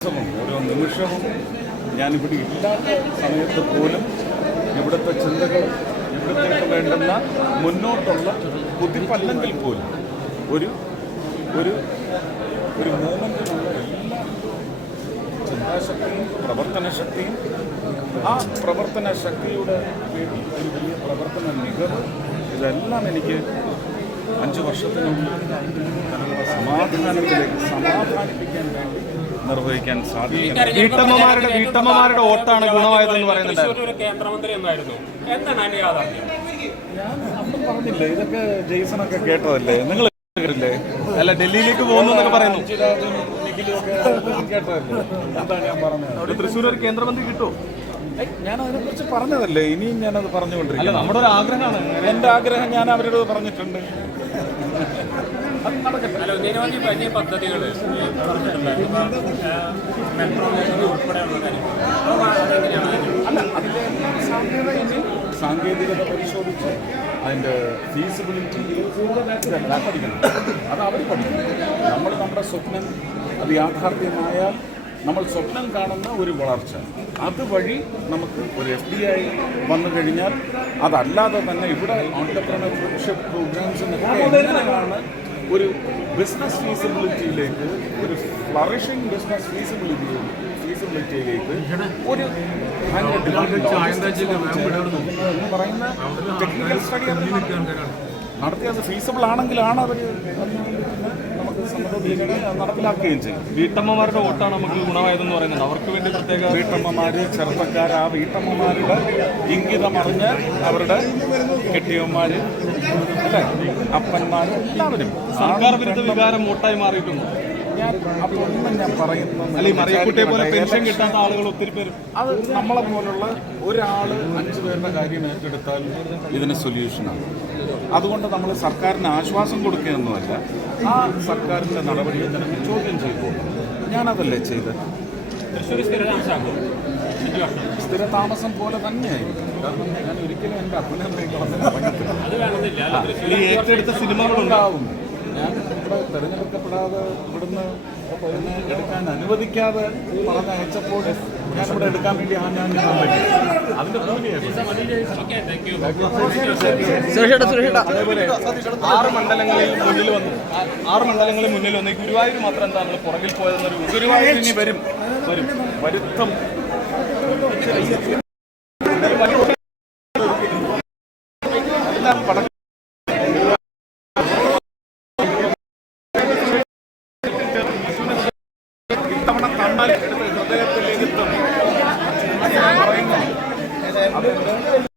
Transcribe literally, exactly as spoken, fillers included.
ഓരോ നിമിഷവും ഞാനിവിടെ ഇല്ലാത്ത സമയത്ത് പോലും ഇവിടുത്തെ ചിന്തകൾ ഇവിടത്തേക്ക് വേണ്ടുന്ന മുന്നോട്ടുള്ള കുതിപ്പല്ലെങ്കിൽ പോലും ഒരു ഒരു ഒരു മൂമെൻറ്റിനുള്ള എല്ലാ ചിന്താശക്തിയും പ്രവർത്തനശക്തിയും ആ പ്രവർത്തന ശക്തിയുടെ പേരിൽ ഒരു വലിയ പ്രവർത്തന മികവ് ഇതെല്ലാം എനിക്ക് അഞ്ച് വർഷത്തിനുള്ളിൽ സമാധാനത്തിലേക്ക് സമാധാനിപ്പിക്കാൻ വേണ്ടി നിർവഹിക്കാൻ സാധിക്കും. വീട്ടമ്മമാരുടെ വീട്ടമ്മമാരുടെ വോട്ടാണ് ഗുണമായതെന്ന് പറയുന്നുണ്ട്. കേന്ദ്രമന്ത്രി എന്നായിരുന്നു. എന്താണ് അതിന്റെ യാഥാർത്ഥ്യം? ഞാൻ അന്നും പറഞ്ഞില്ലേ, ഇതൊക്കെ ജെയ്സണൊക്കെ കേട്ടതല്ലേ, നിങ്ങൾ കേട്ടില്ലേ? അല്ല, ഡൽഹിയിലേക്ക് പോകുന്നു എന്നൊക്കെ പറയുന്നു. കേട്ടതല്ലേ? എന്താ ഞാൻ പറഞ്ഞത്? തൃശ്ശൂർ ഒരു കേന്ദ്രമന്ത്രി കിട്ടുമോ? ഞാൻ അതിനെക്കുറിച്ച് പറഞ്ഞതല്ലേ, ഇനിയും ഞാനത് പറഞ്ഞുകൊണ്ടിരിക്കും. നമ്മുടെ ഒരു ആഗ്രഹമാണ്. എൻ്റെ ആഗ്രഹം ഞാൻ അവരോട് പറഞ്ഞിട്ടുണ്ട്. അത് നടക്കട്ടെ. അല്ല, നിരവധി വലിയ പദ്ധതികൾ അല്ല, അതിൻ്റെ സാധ്യത സാങ്കേതികത പരിശോധിച്ച് അതിൻ്റെ ഫീസിബിലിറ്റി ഇതെല്ലാം പഠിക്കണം. അത് അവർ പഠിക്കണം. നമ്മൾ നമ്മുടെ സ്വപ്നം അത് യാഥാർത്ഥ്യമായാൽ നമ്മൾ സ്വപ്നം കാണുന്ന ഒരു വളർച്ച അതുവഴി നമുക്ക് ഒരു എഫ് ഡി ഐ വന്നു കഴിഞ്ഞാൽ അതല്ലാതെ തന്നെ ഇവിടെ ഓൺടർപ്രണർഷിപ്പ് പ്രോഗ്രാംസിനൊക്കെ എങ്ങനെയാണ് ഒരു ബിസിനസ് ഫീസിബിലിറ്റിയിലേക്ക് ഒരു ഫ്ലറിഷിംഗ് ബിസിനസ് ഫീസിബിലിറ്റി ഫീസിബിലിറ്റിയിലേക്ക് ഒരു എന്ന് പറയുന്ന ടെക്നിക്കൽ സ്റ്റഡി നടത്തി അത് ഫീസിബിൾ ആണെങ്കിലാണ് അവർ നമുക്ക് സമ്മതം നടപ്പിലാക്കുകയും ചെയ്യും. വീട്ടമ്മമാരുടെ വോട്ടാണ് നമുക്ക് ഗുണമായതെന്ന് പറയുന്നുണ്ട്. അവർക്ക് വേണ്ടി പ്രത്യേക വീട്ടമ്മമാർ, ചെറുപ്പക്കാർ, ആ വീട്ടമ്മമാരുടെ ഇംഗിതമറിഞ്ഞ് അവരുടെ കെട്ടിയന്മാർ, അല്ലേ, അപ്പന്മാർ എല്ലാവരും സർക്കാർ വിരുദ്ധ വികാരം വോട്ടായി മാറിയിട്ടുണ്ട്. ഞാൻ അപ്പോൾ ഒന്നും ഞാൻ പറയുന്നു, അല്ലെങ്കിൽ മറിയക്കുട്ടിയെ പോലെ പെൻഷൻ കിട്ടാത്ത ആളുകൾ ഒത്തിരി പേര്. അത് നമ്മളെ പോലുള്ള ഒരാൾ അഞ്ച് പേരുടെ കാര്യം ഏറ്റെടുത്താൽ ഇതിന് സൊല്യൂഷനാണ്. അതുകൊണ്ട് നമ്മൾ സർക്കാരിന് ആശ്വാസം കൊടുക്കുകയൊന്നുമല്ല, ആ സർക്കാരിൻ്റെ നടപടിയെ തന്നെ ചോദ്യം ചെയ്തു. ഞാനതല്ലേ ചെയ്ത് സ്ഥിരതാമസം പോലെ തന്നെയായിരിക്കും. കാരണം ഞാൻ ഒരിക്കലും എൻ്റെ അഭിനന്ദനങ്ങളൊന്നും ഇറങ്ങത്തില്ല. ഈ ഏറ്റെടുത്ത സിനിമകളുണ്ടാവും. ഞാൻ ഇവിടെ തിരഞ്ഞെടുക്കപ്പെടാതെ ഇവിടുന്ന് പിന്നെ എടുക്കാൻ അനുവദിക്കാതെ പറഞ്ഞയച്ചപ്പോൾ ഞാനിവിടെ എടുക്കാൻ വേണ്ടി ആ ഞാൻ അതിൻ്റെ അതേപോലെ ആറ് മണ്ഡലങ്ങളിൽ മുന്നിൽ വന്നു ആറ് മണ്ഡലങ്ങളിൽ മുന്നിൽ വന്നു ഗുരുവായൂർ മാത്രം എന്താ നമ്മൾ പുറകിൽ പോയതെന്നൊരു ഗുരുവായൂർ ഇനി വരും വരും വരുത്തം ഇത്തവണ തന്നാൽ എടുത്ത് ഹൃദയത്തിലേക്ക് എത്തും. ഞാൻ പറയുന്നു.